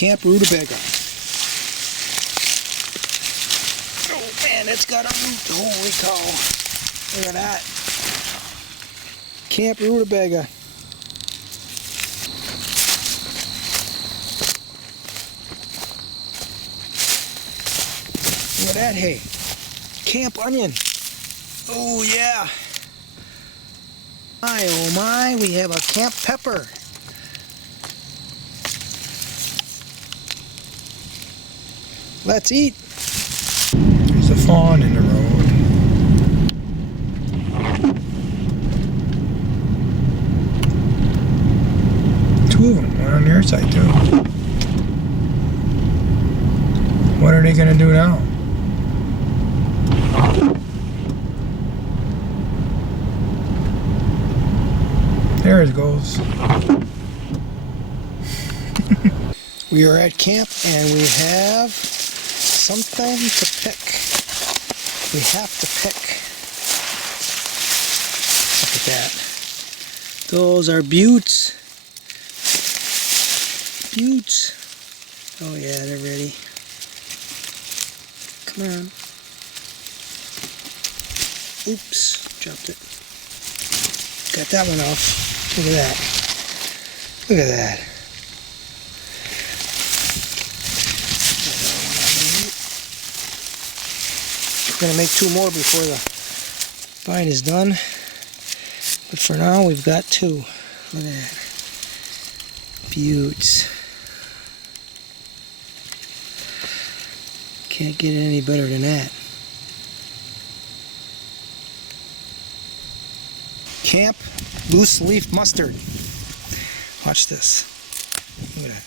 Camp Rutabaga. Oh man, it's got a root. Holy cow. Look at that. Camp Rutabaga. Look at that hay. Camp onion. Oh yeah. My oh my, we have a camp pepper. Let's eat. There's a fawn in the road. Two of them, one on your side too. What are they gonna do now? There it goes. We are at camp and we have something to pick. We have to pick. Look at that. Those are buttes. Buttes. Oh yeah, they're ready. Come on. Oops, dropped it. Got that one off. Look at that. Look at that. We're going to make two more before the vine is done. But for now, we've got two. Look at that. Buttes. Can't get it any better than that. Camp loose leaf mustard. Watch this. Look at that.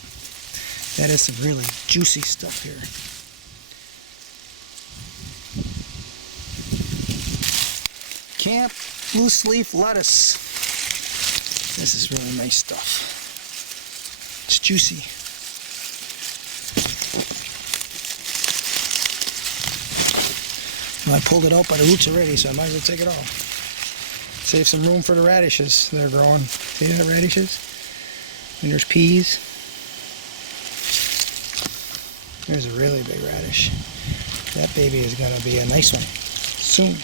That is some really juicy stuff here. Camp loose leaf lettuce. This is really nice stuff. It's juicy. Well, I pulled it out by the roots already, so I might as well take it off. Save some room for the radishes that are growing. See the radishes? And there's peas. There's a really big radish. That baby is going to be a nice one soon.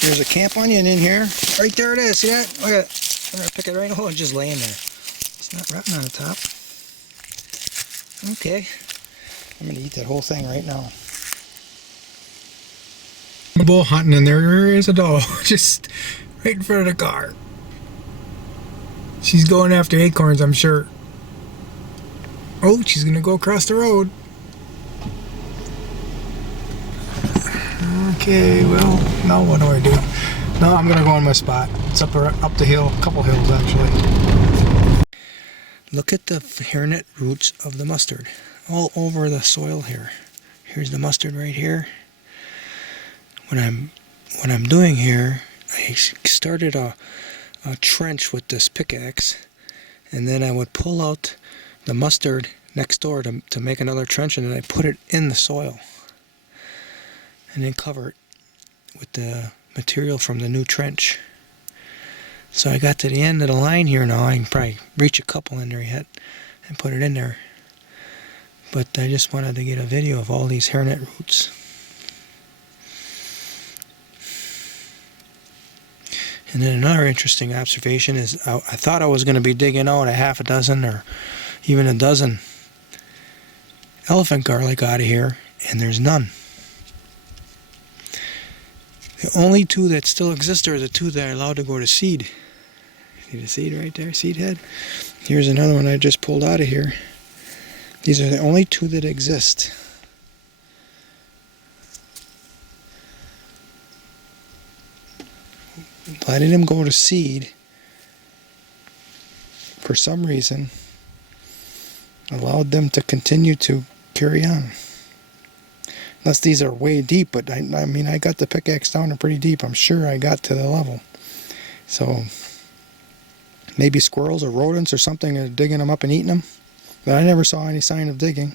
There's a camp onion in here. Right there it is. See that? Look at it. I'm going to pick it right. Oh, it's just laying there. It's not rotting on the top. Okay. I'm going to eat that whole thing right now. Bull hunting, and there is a doe just right in front of the car. She's going after acorns, I'm sure. Oh, she's going to go across the road. Okay, well, now what do I do? No, I'm gonna go on my spot. It's up the hill, a couple hills actually. Look at the hairnet roots of the mustard all over the soil here. Here's the mustard right here. What I'm doing here, I started a trench with this pickaxe, and then I would pull out the mustard next door to make another trench, and then I put it in the soil. And then cover it with the material from the new trench. So I got to the end of the line here now. I can probably reach a couple in there yet and put it in there. But I just wanted to get a video of all these hairnet roots. And then another interesting observation is I thought I was going to be digging out a half a dozen or even a dozen elephant garlic out of here, and there's none. The only two that still exist are the two that are allowed to go to seed. See the seed right there, seed head? Here's another one I just pulled out of here. These are the only two that exist. Letting them go to seed, for some reason, allowed them to continue to carry on. Unless these are way deep, but I mean, I got the pickaxe down pretty deep. I'm sure I got to the level. So, maybe squirrels or rodents or something are digging them up and eating them. But I never saw any sign of digging.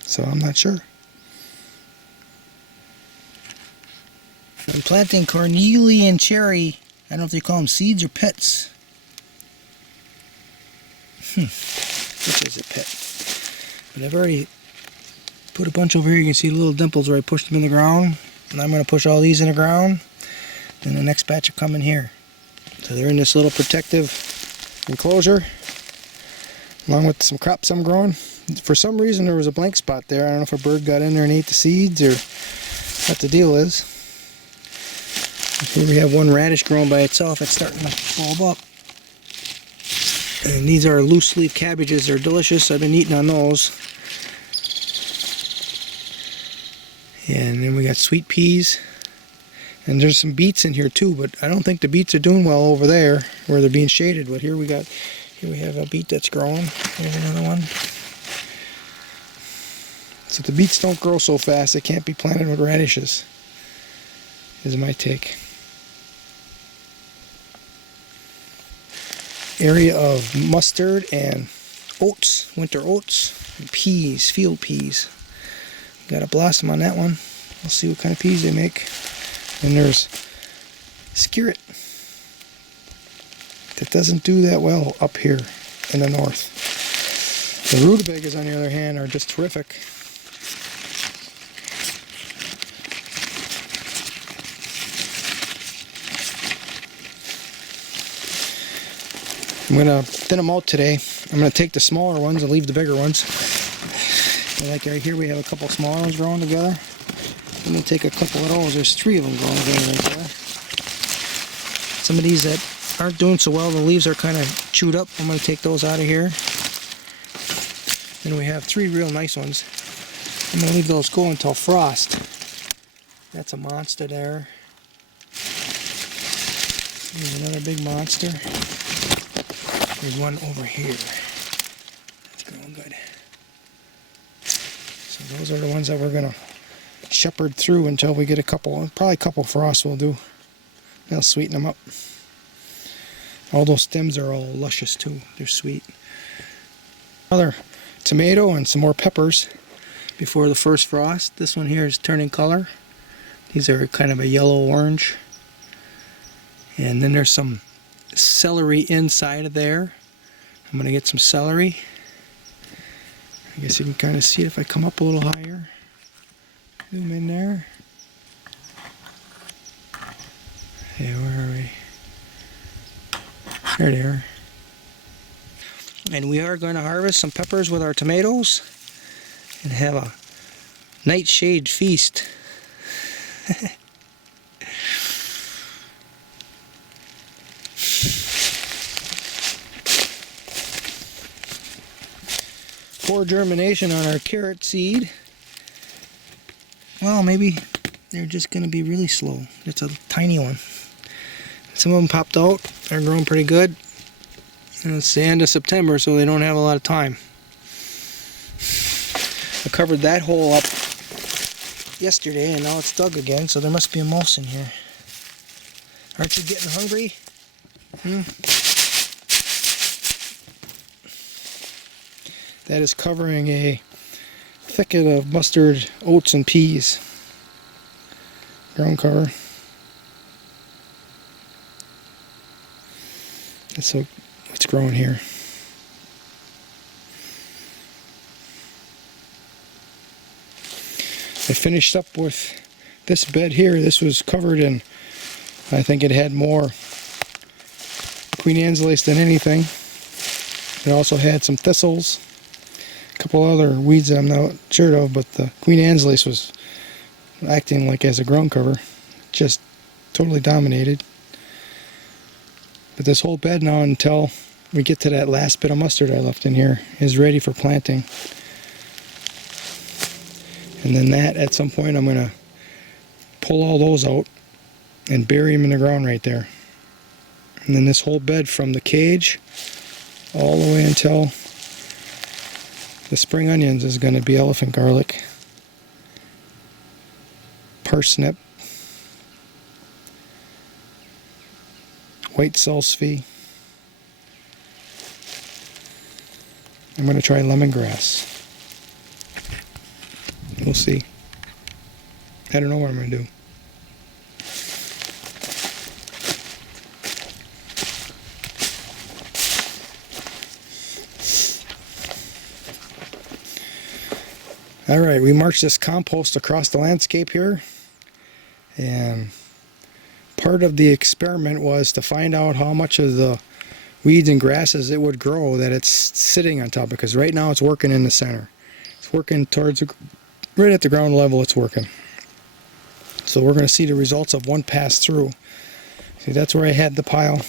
So, I'm not sure. I'm planting cornelian cherry. I don't know if they call them seeds or pits. Which is a pit. But I've already put a bunch over here. You can see little dimples where I pushed them in the ground. And I'm going to push all these in the ground. And the next batch will come in here. So they're in this little protective enclosure, along with some crops I'm growing. For some reason there was a blank spot there. I don't know if a bird got in there and ate the seeds or what the deal is. Here we have one radish growing by itself. It's starting to bulb up. And these are loose leaf cabbages. They're delicious. I've been eating on those. And then we got sweet peas. And there's some beets in here too, but I don't think the beets are doing well over there where they're being shaded. But here we have a beet that's growing. Here's another one. So the beets don't grow so fast, they can't be planted with radishes, is my take. Area of mustard and oats, winter oats, and peas, field peas. Got a blossom on that one. We'll see what kind of peas they make. And there's skirret that doesn't do that well up here in the north. The rutabagas, on the other hand, are just terrific. I'm going to thin them out today. I'm going to take the smaller ones and leave the bigger ones. And like right here, we have a couple smaller ones growing together. I'm going to take a couple of those. There's 3 of them growing together right there. Some of these that aren't doing so well, the leaves are kind of chewed up. I'm going to take those out of here. Then we have 3 real nice ones. I'm going to leave those go until frost. That's a monster there. Here's another big monster. There's one over here. That's going good. So those are the ones that we're going to shepherd through until we get a couple, probably a couple frosts will do. That'll sweeten them up. All those stems are all luscious too. They're sweet. Another tomato and some more peppers before the first frost. This one here is turning color. These are kind of a yellow-orange. And then there's some celery inside of there. I'm going to get some celery. I guess you can kind of see it if I come up a little higher. Zoom in there. Yeah, where are we? There they are. And we are going to harvest some peppers with our tomatoes and have a nightshade feast. Poor germination on our carrot seed. Well, maybe they're just going to be really slow. It's a tiny one. Some of them popped out. They're growing pretty good. And it's the end of September, so they don't have a lot of time. I covered that hole up yesterday, and now it's dug again, so there must be a mouse in here. Aren't you getting hungry? That is covering a thicket of mustard, oats, and peas. Ground cover. That's what's growing here. I finished up with this bed here. This was covered in, I think it had more Queen Anne's lace than anything. It also had some thistles, a couple other weeds that I'm not sure of, but the Queen Anne's lace was acting like as a ground cover. Just totally dominated. But this whole bed now, until we get to that last bit of mustard I left in here, is ready for planting. And then that, at some point, I'm going to pull all those out and bury them in the ground right there. And then this whole bed from the cage all the way until the spring onions is going to be elephant garlic, parsnip, white salsify. I'm going to try lemongrass. We'll see. I don't know what I'm going to do. Alright, we marched this compost across the landscape here, and part of the experiment was to find out how much of the weeds and grasses it would grow that it's sitting on top, because right now it's working in the center. It's working towards, right at the ground level it's working. So we're going to see the results of one pass through. See, that's where I had the pile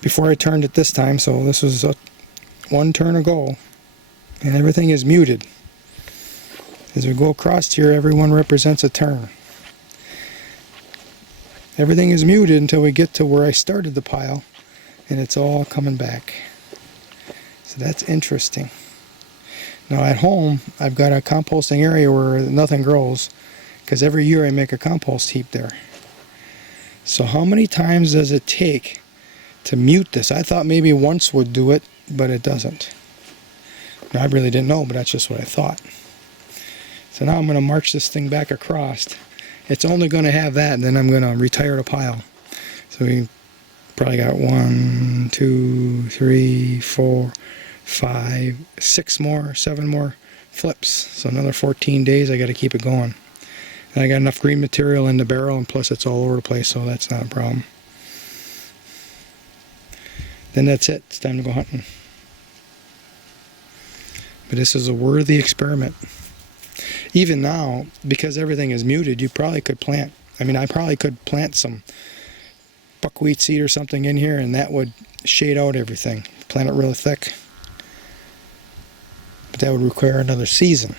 before I turned it this time, so this was one turn ago. And everything is muted. As we go across here, everyone represents a turn. Everything is muted until we get to where I started the pile, and it's all coming back. So that's interesting. Now at home, I've got a composting area where nothing grows, because every year I make a compost heap there. So how many times does it take to mute this? I thought maybe once would do it, but it doesn't. I really didn't know, but that's just what I thought. So now I'm going to march this thing back across. It's only going to have that, and then I'm going to retire the pile. So we probably got 1, 2, 3, 4, 5, 6 more, 7 more flips. So another 14 days I got to keep it going. And I got enough green material in the barrel, and plus it's all over the place, so that's not a problem. Then that's it. It's time to go hunting. But this is a worthy experiment. Even now, because everything is muted, you probably could plant, I probably could plant some buckwheat seed or something in here, and that would shade out everything. Plant it really thick. But that would require another season.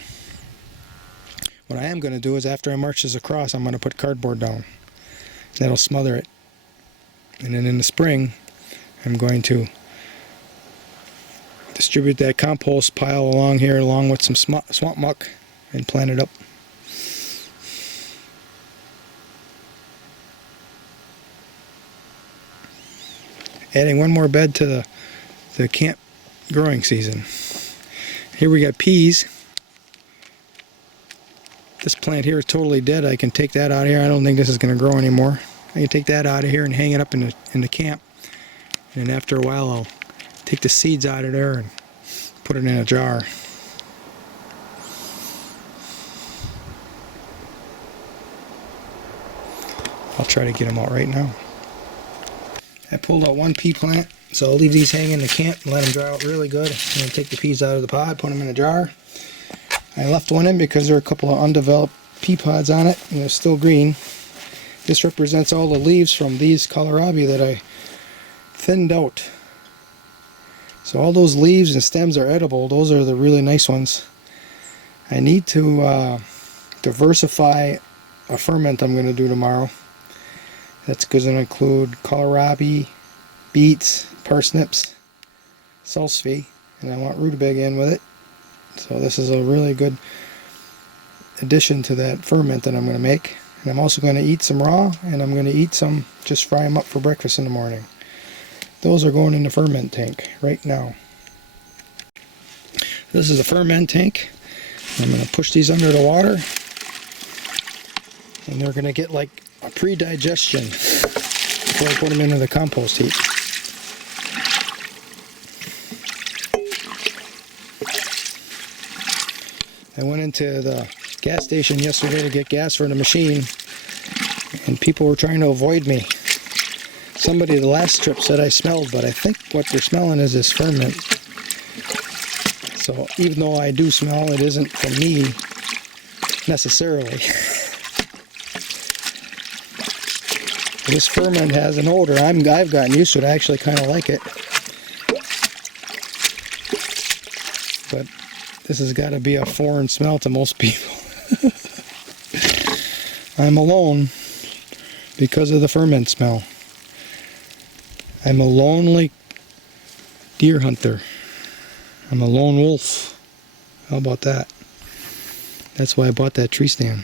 What I am going to do is, after I march this across, I'm going to put cardboard down. That'll smother it. And then in the spring, I'm going to distribute that compost pile along here along with some swamp muck and plant it up. Adding one more bed to the camp growing season. Here we got peas. This plant here is totally dead. I can take that out of here. I don't think this is going to grow anymore. I can take that out of here and hang it up in the camp. And after a while I'll take the seeds out of there and put it in a jar. I'll try to get them out right now. I pulled out one pea plant, so I'll leave these hang in the camp and let them dry out really good. I'm going to take the peas out of the pod, put them in a jar. I left one in because there are a couple of undeveloped pea pods on it, and they're still green. This represents all the leaves from these kohlrabi that I thinned out. So all those leaves and stems are edible. Those are the really nice ones. I need to diversify a ferment I'm going to do tomorrow. That's going to include kohlrabi, beets, parsnips, salsify, and I want rutabaga in with it. So this is a really good addition to that ferment that I'm going to make. And I'm also going to eat some raw, and I'm going to eat some, just fry them up for breakfast in the morning. Those are going in the ferment tank right now. This is a ferment tank. I'm going to push these under the water, and they're going to get like a pre-digestion before I put them into the compost heap. I went into the gas station yesterday to get gas for the machine, and people were trying to avoid me. Somebody the last trip said I smelled, but I think what they're smelling is this ferment. So even though I do smell, it isn't from me necessarily. This ferment has an odor. I've gotten used to it. I actually kind of like it. But this has got to be a foreign smell to most people. I'm alone because of the ferment smell. I'm a lonely deer hunter. I'm a lone wolf. How about that? That's why I bought that tree stand.